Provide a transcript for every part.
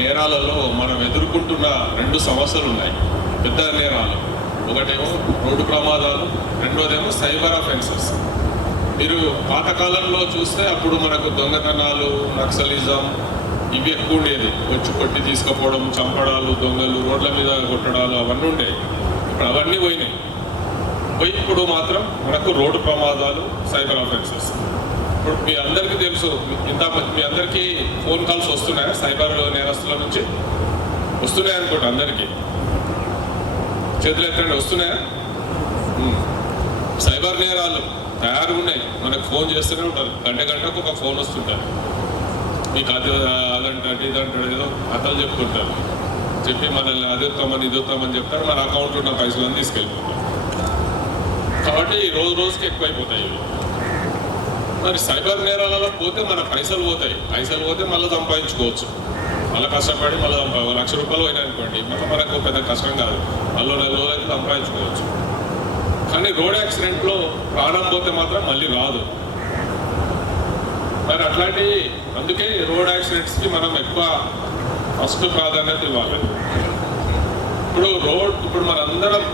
నేరాలలో మనం ఎదుర్కొంటున్న 2 సమస్యలు ఉన్నాయి, పెద్ద నేరాలు. ఒకటేమో రోడ్డు ప్రమాదాలు, రెండోదేమో సైబర్ అఫెన్సెస్. మీరు పాతకాలంలో చూస్తే అప్పుడు మనకు దొంగతనాలు, నక్సలిజం ఇవి ఎక్కువ ఉండేది. వచ్చి కొట్టి తీసుకుపోవడం, చంపడాలు, దొంగలు రోడ్ల మీద కొట్టడాలు అవన్నీ ఉండేవి. ఇప్పుడు అవన్నీ పోయినాయి. ఇప్పుడు మాత్రం మనకు రోడ్డు ప్రమాదాలు, సైబర్ అఫెన్సెస్. ఇప్పుడు మీ అందరికీ తెలుసు, మీ అందరికీ ఫోన్ కాల్స్ వస్తున్నాయా సైబర్ నేరస్తుల నుంచి? వస్తున్నాయి అనుకోండి, అందరికీ చేతులు ఎత్తండి. వస్తున్నాయా? సైబర్ నేరాలు తయారు ఉన్నాయి, మనకు ఫోన్ చేస్తూనే ఉంటారు. గంటకు ఒక ఫోన్ వస్తుంటారు. మీకు అదంటాడు ఇదంటాడు, ఏదో కథలు చెప్తుంటారు. చెప్పి మనల్ని అది వస్తామని ఇది వస్తామని చెప్తారు, మన అకౌంట్లో ఉన్న పైసలను తీసుకెళ్ళిపోతారు. కాబట్టి రోజుకి ఎక్కువైపోతాయి ఇవి. మరి సైబర్ నేరాలలో పోతే మన పైసలు పోతే మళ్ళీ సంపాదించుకోవచ్చు. మళ్ళీ కష్టపడి మళ్ళీ ₹1,00,000 పోయినా అనుకోండి, మనకు పెద్ద కష్టం కాదు, మళ్ళీ 4 రోజులు అయితే సంపాదించుకోవచ్చు. కానీ రోడ్ యాక్సిడెంట్లో ప్రాణం పోతే మాత్రం మళ్ళీ రాదు. మరి అట్లాంటి అందుకే రోడ్ యాక్సిడెంట్స్కి మనం ఎక్కువ ఫస్ట్ ప్రాధాన్యత ఇవ్వాలి. ఇప్పుడు మనందరం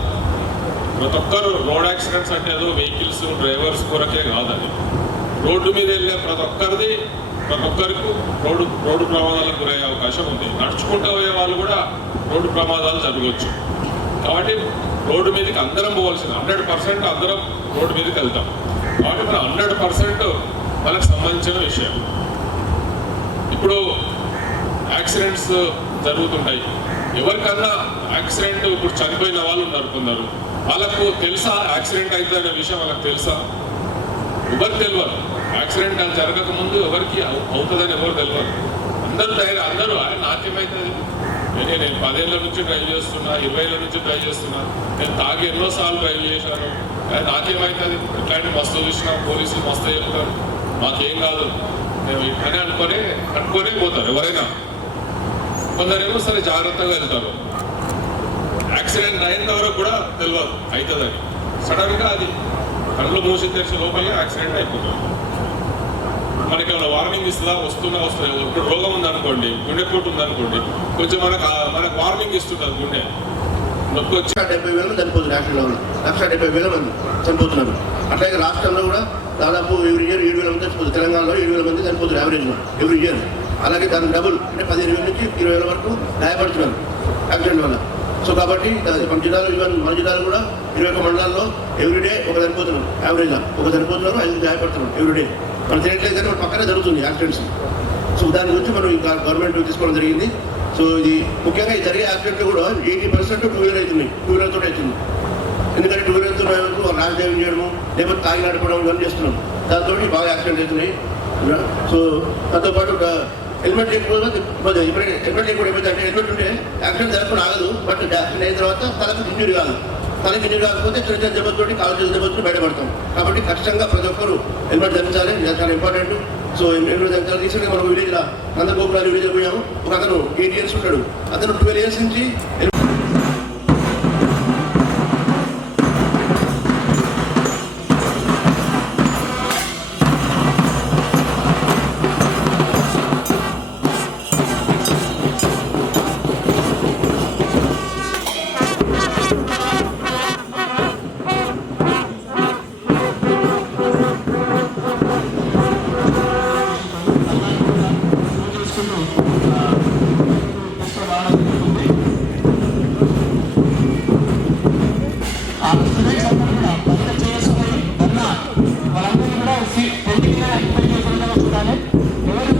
ప్రతి ఒక్కరు రోడ్ యాక్సిడెంట్స్ అంటే ఏదో వెహికల్స్ డ్రైవర్స్ కొరకే కాదని, రోడ్డు మీద వెళ్ళే ప్రతి ఒక్కరికి రోడ్డు ప్రమాదాలకు గురయ్యే అవకాశం ఉంది. నడుచుకుంటూ పోయే వాళ్ళు కూడా రోడ్డు ప్రమాదాలు జరగవచ్చు. కాబట్టి రోడ్డు మీదకి అందరం పోవాల్సింది 100% అందరం రోడ్డు మీదకి వెళ్తాం. కాబట్టి మన 100% మనకు సంబంధించిన విషయం. ఇప్పుడు యాక్సిడెంట్స్ జరుగుతుంటాయి. ఎవరికన్నా యాక్సిడెంట్ ఇప్పుడు చనిపోయిన వాళ్ళు ఉన్నారు కొందరు, వాళ్ళకు తెలుసా యాక్సిడెంట్ అవుతుందనే విషయం? వాళ్ళకి తెలుసా? ఎవరికి తెలియదు. యాక్సిడెంట్ అది జరగకముందు ఎవరికి అవుతుందని ఎవరు తెలియదు. అందరూ నాకేమవుతుంది, నేను 10 ఏళ్ళ నుంచి డ్రైవ్ చేస్తున్నా, 20 ఏళ్ళ నుంచి డ్రైవ్ చేస్తున్నా, నేను తాగి ఎన్నోసార్లు డ్రైవ్ చేశాను, నాకేమవుతుంది, ఇట్లాంటి మస్తు చూసినా పోలీసులు మస్తు చెప్తారు, మాకేం కాదు, మేము ఇట్లనే అనుకోనే పోతారు ఎవరైనా. కొందరేమో సరే జాగ్రత్తగా వెళ్తారు. యాక్సిడెంట్ అయిన వరకు కూడా తెలియదు అవుతుందని. సడన్గా అది కళ్ళు మూసి తెరిచే లోపలే యాక్సిడెంట్ అయిపోతుంది. మనకి ఏమైనా వార్నింగ్ ఇస్తుందా? వస్తుంది. ఇప్పుడు రోగం ఉందనుకోండి, గుండెపోటు ఉందనుకోండి, కొంచెం మనకు వార్నింగ్ ఇస్తుంటుంది. గుండె నొప్పి వచ్చి 70,000 చనిపోతుంది. యాక్సిడెంట్లో 1,70,000 మంది చనిపోతున్నారు. అట్లాగే రాష్ట్రంలో కూడా దాదాపు ఎవ్రీ ఇయర్ 7,000 మంది చనిపోతుంది. తెలంగాణలో 7,000 మంది చనిపోతున్నారు యావరేజ్గా ఎవ్రీ ఇయర్. అలాగే దాని డబుల్ అంటే 15,000 నుంచి 20,000 వరకు గాయపడుతున్నారు యాక్సిడెంట్ వల్ల. సో కాబట్టి మన జిల్లాలో కూడా 21 మండలాల్లో ఎవ్రీడే ఒక చనిపోతున్నారు. యావరేజ్గా ఒక చనిపోతున్నారు, 5 గాయపడుతున్నారు ఎవ్రీడే. మనం తెలియట్లేదు కానీ మన పక్కనే జరుగుతుంది యాక్సిడెంట్స్. సో దాని గురించి మనం ఇంకా గవర్నమెంట్ తీసుకోవడం జరిగింది. సో ఇది ముఖ్యంగా ఈ జరిగే యాక్సిడెంట్లు కూడా 80% 2 వీలర్ అవుతున్నాయి, 2 వీలర్తో అవుతుంది. ఎందుకంటే 2 వీలర్తో ర్యాష్ డ్రైవింగ్ చేయడము, లేకపోతే తాగి నడపడం ఇవన్నీ చేస్తున్నాం. దాంతో బాగా యాక్సిడెంట్ అవుతున్నాయి. సో దాంతోపాటు హెల్మెట్ లేకపోతే హెల్మెట్ లేకుండా ఏమైందంటే, హెల్మెట్ ఉంటే యాక్సిడెంట్ జరగకుండా ఆగదు, బట్ యాక్సిడెంట్ అయిన తర్వాత తలకు ఇంజురీ కాదు. తలకు ఇంజురీ కాకపోతే చిన్న చిన్న దెబ్బతోటి కాలు దెబ్బతోటి బయటపడతాం. కాబట్టి ఖచ్చితంగా ప్రతి ఒక్కరు హెల్మెట్ ధరించాలి, చాలా ఇంపార్టెంట్. సో హెల్మెట్ ధరించాలి. రీసెంట్గా మనం విలేజ్లో నందగోపురాలు విలేజ్ పోయాము. ఒక అతను 8 years ఉంటాడు. అతను 12 years నుంచి చూడాలి. ఎవరు